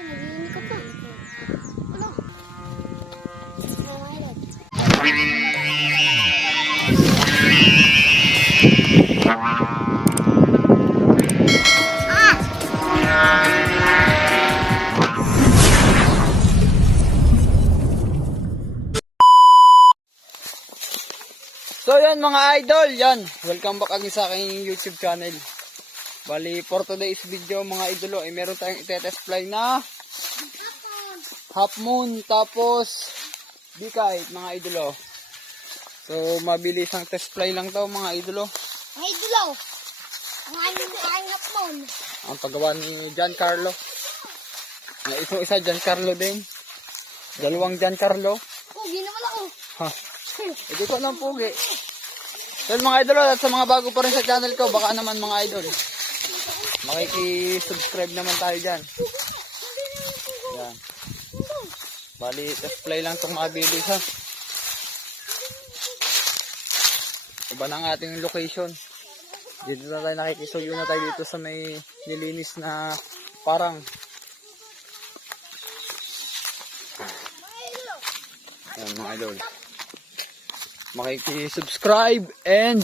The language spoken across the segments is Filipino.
Narinig ka pa. Ano? So yan mga idol, yan. Welcome back again sa aking YouTube channel. Bali, for today's video mga idolo, meron tayong itetest fly na half moon, tapos bikite mga idolo. So mabilis ang test fly lang to mga idolo. Ang idolo. Ang hapon. Ang paggawa ni Giancarlo. Itong isa Giancarlo din. Dalawang Giancarlo. Pugi naman ako. Ha. Hindi ko lang pugi. So mga idol, at sa mga bago pa rin sa channel ko, baka naman mga idol, makiki-subscribe naman tayo dyan. Yan. Bali, test play lang itong mabilis ha. Iba na ang ating location. Dito na tayo nakikisuyo na tayo dito sa may nilinis na parang. Yan mga idol. Makiki-subscribe and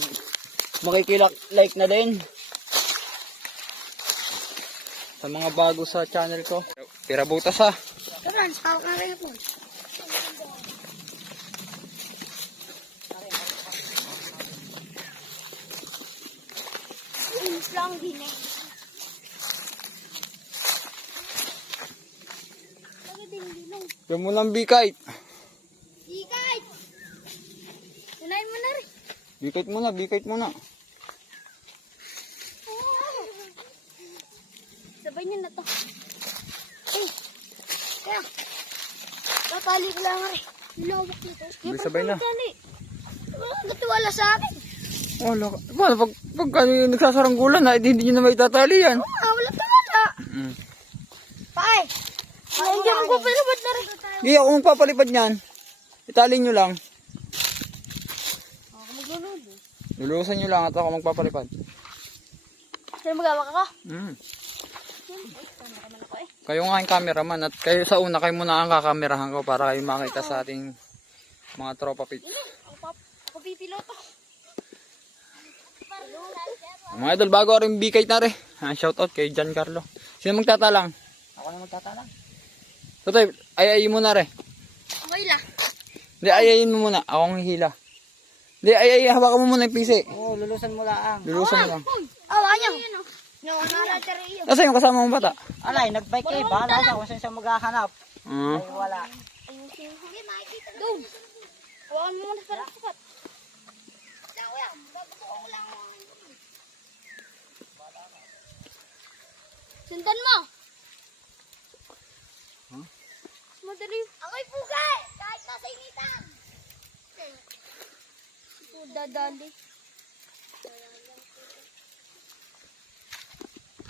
makiki-like na din sa mga bago sa channel ko. Tira butas ha. Turan, hawak na rin ako. Lang din eh. Yan mo lang bikite. Bikite! Unahin mo na rin. Bikite muna. Sabay niyo na to. Eh, kaya. Tatali ko lang rin. Nilawak nito. Sabay na. Nagtiwala sa akin. Wala ka. Paano pag nagsasaranggulan na, hindi nyo na may tatali yan. Wala tiwala. Paay. Hindi ako magpapalipad na rin. Hindi ako magpapalipad niyan. Itali nyo lang. Ako maglululo. Lulusan nyo lang at ako magpapalipad. Sino magawak ako? Naman ako eh. Kayo nga yung cameraman at kayo sa una, kayo muna ang kakamerahan ko para kayo makita sa ating mga tropa pitch. Ako pipiloto. Mga idol, bago rin bikite na rin. Shoutout kay Giancarlo. Sino magtatalang? Ako na magtatalang. Totoy, ayayin mo na rin. Okay lang. Hindi, ayayin mo muna. Akong hihila. Hindi, hawakan mo muna yung pisi. Oo, lulusan mo lang. Lulusan mo lang. Awa niyo. Yung naratari iyo. Kasi yung kasama mong bata? Alay, nagbike eh. Bahala siya kung saan siya maghahanap. Ah. Ay, wala. Hindi makikita. Doon. Hawakan mo muna sa sapat. Sundan mo. Huh? Madali. Ako'y pugay. Kahit nasa initan. Dadali.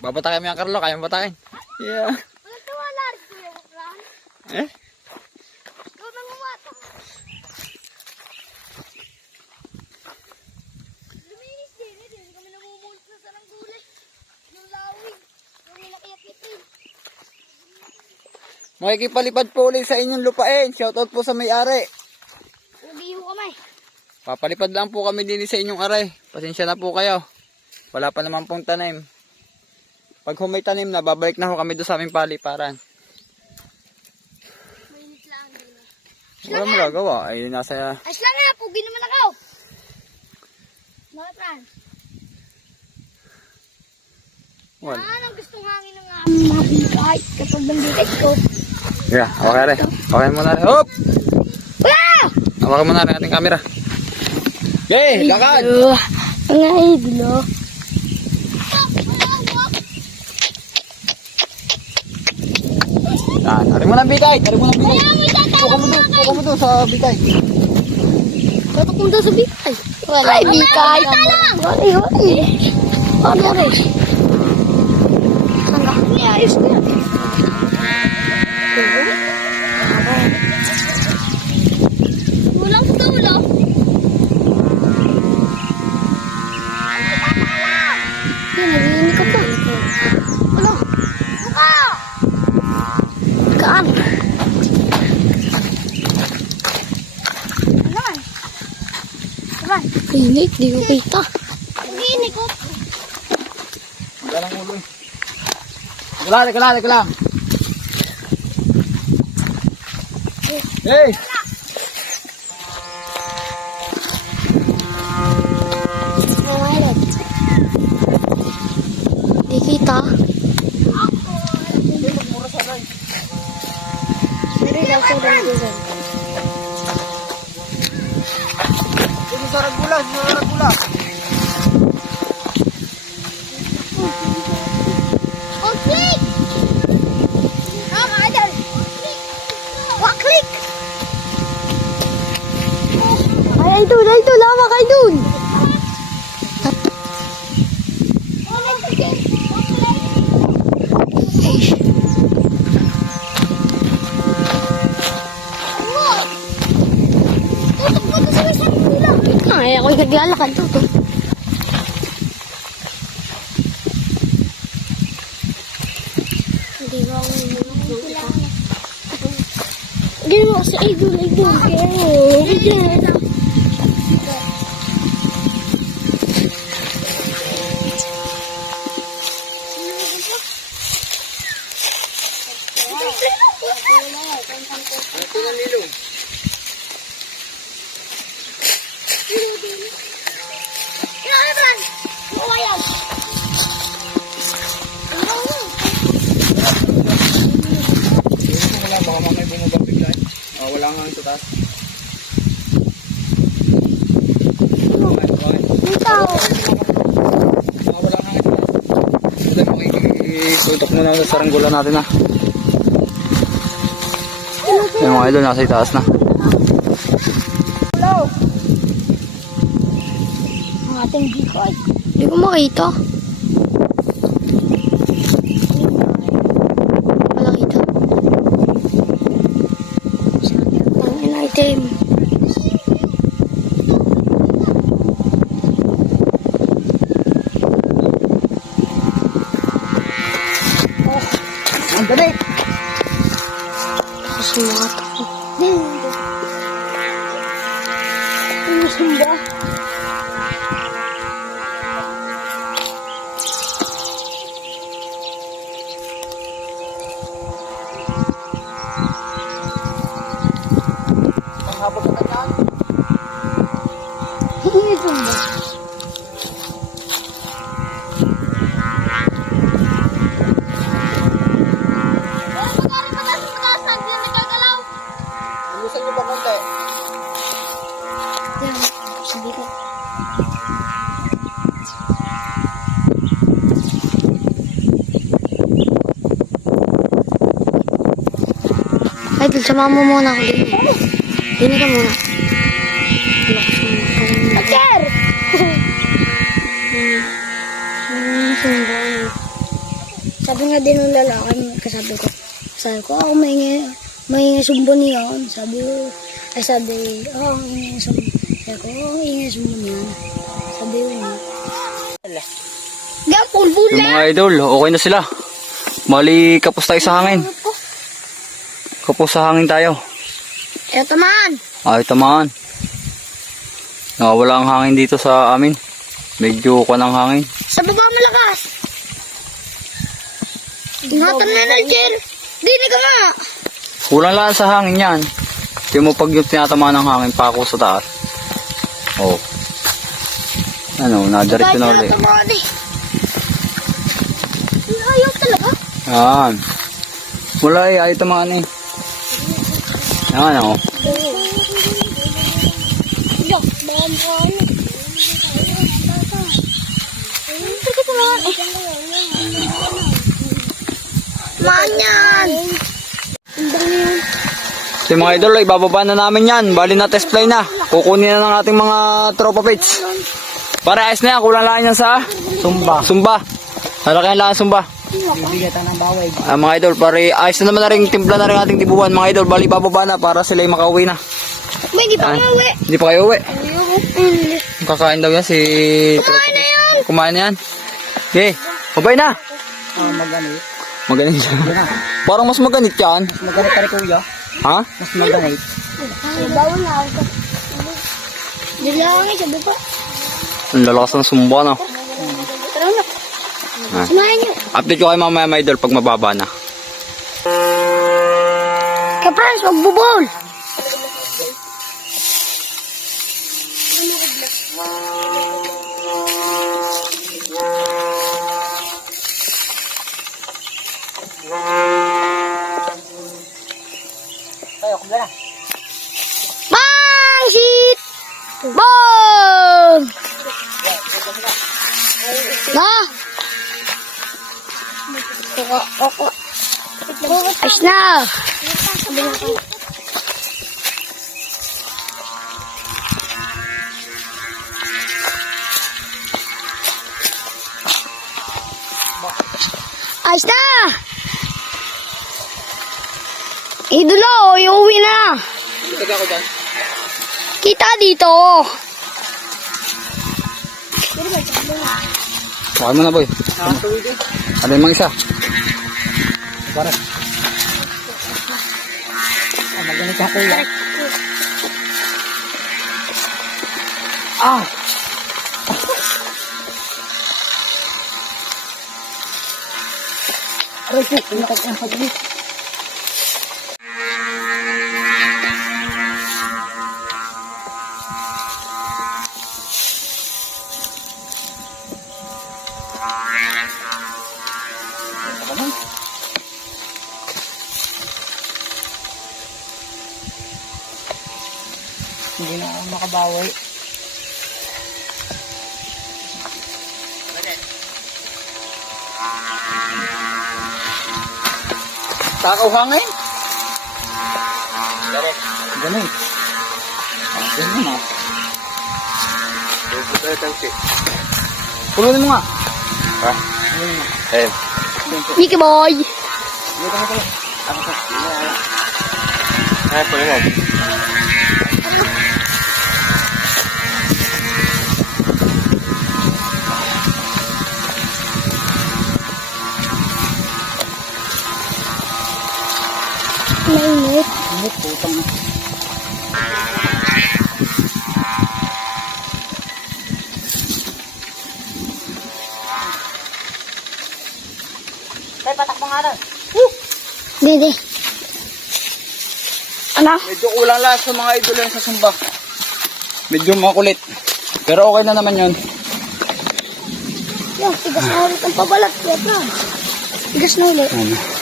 Babatakin mo yan, Carlo. Kaya mo batakin. Yeah. Walang tiwala rin kuya Wakran. Eh? Doon ang umata. Luminis din. Hindi kami namumulit na sa nanggulay. Yung lawig. Yung nilakiyat-kitin. Makikipalipad po ulit sa inyong lupain. Shoutout po sa may-ari. Ugiho kami. Papalipad lang po kami din sa inyong aray. Pasensya na po kayo. Wala pa naman pong tanim. Pag humay tanim na, babalik na ho kami doon sa aming paliparan. Mainit lang din eh. Wala magagawa. Ay, nasa... Ayos lang nga. Pugi naman ako. Mga Fran. Wala. Anong gustong hangin ng aming mga bikay kapag nandikit ko? Yeah, okay rin. Okay muna rin. Hop! Ah! Hawakan mo na rin ating camera. Okay, lakad! Mga idolo. Tari mo ng bikay! Tari mo ng bikay! Puka mo doon sa bikay. Dapat mo daw sa bikay. Wala bikay. Wala. Ano rin? Ano? Ayos na. Walang tulo. Narinig ka pa. Ano? Buka! Init, di ko kita. Init ko. Wala lang ulo eh. Teka lang. Hey! Di kita. Sarag gula. Click! Idol! Click! Ay, idol! Lama kay dun! Ay, ako'y naglalakad dito. Hindi ba ako ginawa sa idol. Ito ng nilong. Wala, baka mamay bumaba bigla eh. Wala nga sa taas. Bakit? Wala nga sa taas. Ito, makikisutok muna sa saranggola natin na. Yung mga idol, nasa itaas na. Ang ating bikod. Hindi ko makita. Wala kita. Ang item. Ang galit! Sumat ako. Ano sumba? Ang hapon sa kanyaan. Ano sumba? Lusan nyo ba konti? Yan, sabi ko. Idol, samahan mo muna ako din. Dini ka muna. Aker! Sabi nga din ng lalaki, kasabi ko, ako may sumbo niyan. Sabi ang ingay sumbo. Sabi ko, ang ingay sumbo niyan. Sabi ko, Gapol, Yung mga idol, okay na sila. Mali kapos tayo sa hangin. Kapos sa hangin tayo. Eto man! Ay, tamaan. Nakawala ang hangin dito sa amin. Medyo kuwan ang hangin. Sa baba malakas! Ingatan na na, Jer! Dini ka nga! Kulang lang sa hangin yan. Hindi mo pag yung tinatamaan ng hangin, pako sa taas. Oh. Ano, nadarit na ulit. Ayaw talaga. Yan. Wala eh, ayaw tamaan eh. Yan o. Yak, baka mo. Manyan! So mga idol, ibababa na namin yan. Bali na test fly na. Kukunin na ng ating mga tropa pits. Para ayos na yan, kulang lang yan sa Sumba. Halaki lang ang Sumba. Bibigatan ng baway. Mga idol, pare ayos na naman na rin, timpla na rin ating dibuhan mga idol. Bali bababa na para sila ay makauwi na. May di pa nga uwi. Hindi pa kayo uwi. Hindi. Kakain daw yan si... Kumain na yan. Kumain na yan. Okay, babay na. Maganit. Maganit siya. Parang mas maganit yan. Maganit ka rin kuya. Ha? Mas maganit. Bawal na ako. Dilangan sabi ko. Ang lalakas ng sumba, no? Tara na. Ah. Samahan niyo. Update ko kayo mamaya mga idol pag mababa na. Kapras, magbubol. Tayo, kumula na. Bang! Shit! Bang! Na! Ayos na! Ayos na! Idolo, iuwi na! Tignan ako dyan. Kita dito! Bakit mo na, boy? Ano yung mga isa? Para. Mag-ganit ka kuya. Ah! Aray po, pinakad ang pag-ibig. Hindi na ako makabawi. Takaw hangin? Ganun. Ganun na. Pulunin mo nga. Ha? Eh. Mickey boy! Dito ka tayo. Ako sa. Ay, pulunin. Mainit. Init, putang na. Tay, patak mo nga rin. Dede. Ano? Medyo kulang lahat sa mga idol yan sa sumba. Medyo makulit. Pero okay na naman yun. Yung, tigas na ulit ang pabalat. Tigas na ulit. Ano?